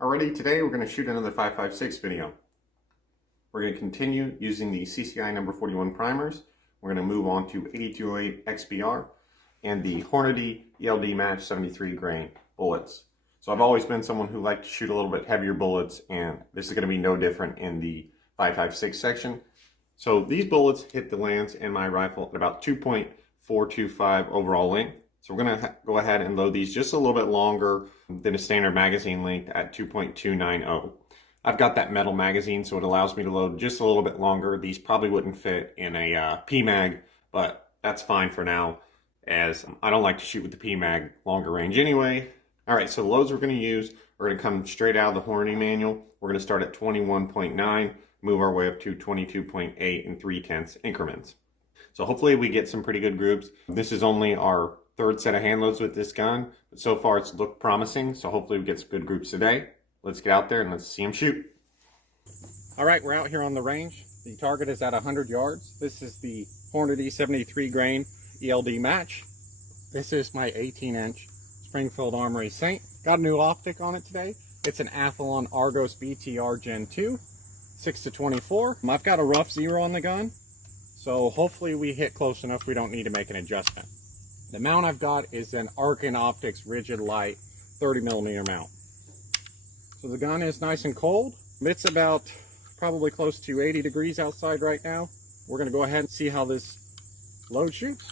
Alrighty, today we're going to shoot another 5.56 video. We're going to continue using the CCI number 41 primers. We're going to move on to 8208 XBR and the Hornady ELD match 73 grain bullets. So I've always been someone who liked to shoot a little bit heavier bullets, and this is going to be no different in the 5.56 section. So these bullets hit the lands in my rifle at about 2.425 overall length. So we're going to go ahead and load these just a little bit longer than a standard magazine length at 2.290. I've got that metal magazine, so it allows me to load just a little bit longer. These probably wouldn't fit in a PMag, but that's fine for now, as I don't like to shoot with the PMag longer range anyway. All right, so the loads we're going to use are going to come straight out of the Hornady manual. We're going to start at 21.9, move our way up to 22.8 in 3/10 increments. So hopefully we get some pretty good groups. This is only our third set of hand loads with this gun, but so far it's looked promising, so hopefully we get some good groups today. Let's get out there and let's see them shoot. All right, we're out here on the range. The target is at 100 yards. This is the Hornady 73 grain ELD match. This is my 18-inch Springfield Armory Saint. Got a new optic on it today. It's an Athlon Argos BTR Gen 2, 6-24. I've got a rough zero on the gun, so hopefully we hit close enough we don't need to make an adjustment. The mount I've got is an Arkin Optics Rigid Light 30mm mount. So the gun is nice and cold. It's about probably close to 80 degrees outside right now. We're going to go ahead and see how this load shoots.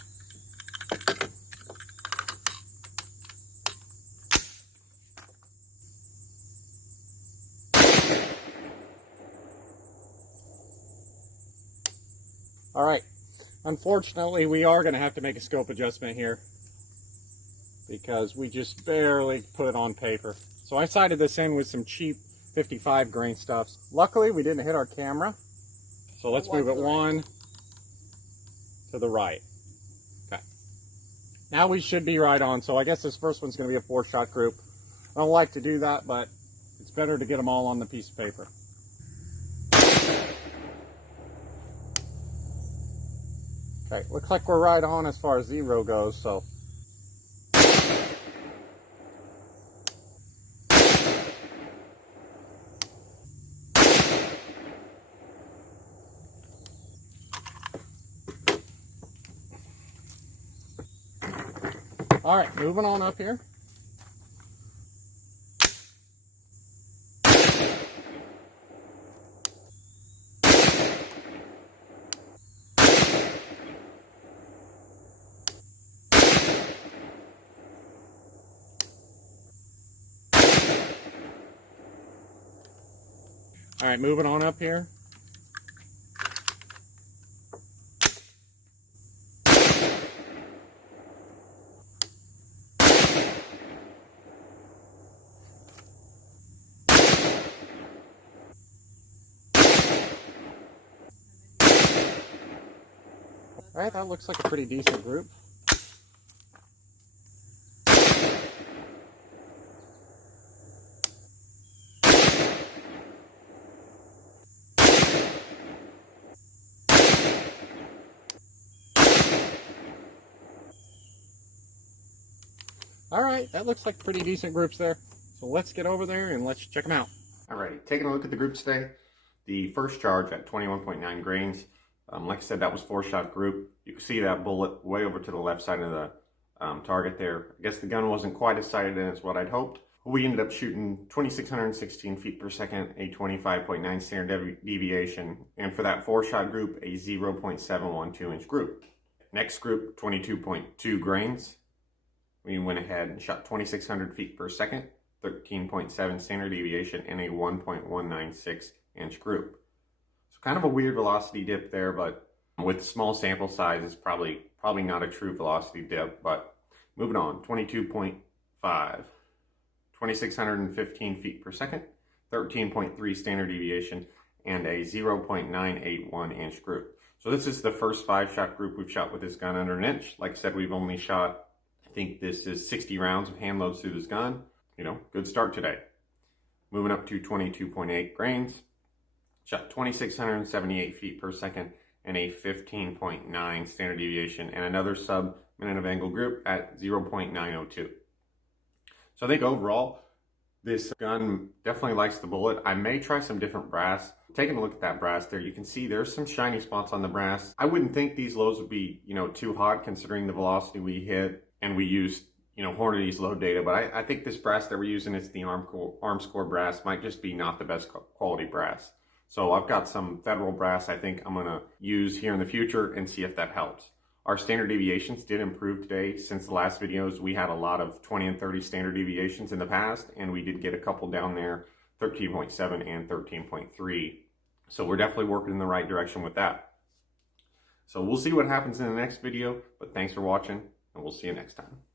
All right. Unfortunately, we are going to have to make a scope adjustment here because we just barely put it on paper. So I sighted this in with some cheap 55 grain stuffs. Luckily, we didn't hit our camera. So let's move it one to the right. Okay. Now we should be right on. So I guess this first one's going to be a 4-shot group. I don't like to do that, but it's better to get them all on the piece of paper. Okay, looks like we're right on as far as zero goes, so. All right, moving on up here. All right, moving on up here. All right, that looks like a pretty decent group. All right, that looks like pretty decent groups there. So let's get over there and let's check them out. All right, taking a look at the groups today. The first charge at 21.9 grains. Like I said, that was 4-shot group. You can see that bullet way over to the left side of the target there. I guess the gun wasn't quite as sighted in as what I'd hoped. We ended up shooting 2,616 feet per second, a 25.9 standard deviation, and for that 4-shot group, a 0.712-inch group. Next group, 22.2 grains. We went ahead and shot 2,600 feet per second, 13.7 standard deviation, and a 1.196-inch group. So kind of a weird velocity dip there, but with small sample size, it's probably not a true velocity dip. But moving on, 22.5, 2,615 feet per second, 13.3 standard deviation, and a 0.981-inch group. So this is the first 5-shot group we've shot with this gun under an inch. Like I said, we've only shot, I think this is 60 rounds of hand loads through this gun. You know, good start today. Moving up to 22.8 grains. Shot 2,678 feet per second and a 15.9 standard deviation and another sub-minute of angle group at 0.902. So I think overall, This gun definitely likes the bullet. I may try some different brass. Taking a look at that brass there, you can see there's some shiny spots on the brass. I wouldn't think these lows would be, too hot considering the velocity we hit, and we used, Hornady's load data, but I think this brass that we're using, it's the Armscore brass, might just be not the best quality brass. So I've got some Federal brass I think I'm gonna use here in the future and see if that helps. Our standard deviations did improve today. Since the last videos, we had a lot of 20 and 30 standard deviations in the past, and we did get a couple down there, 13.7 and 13.3. So we're definitely working in the right direction with that. So we'll see what happens in the next video, but thanks for watching, and we'll see you next time.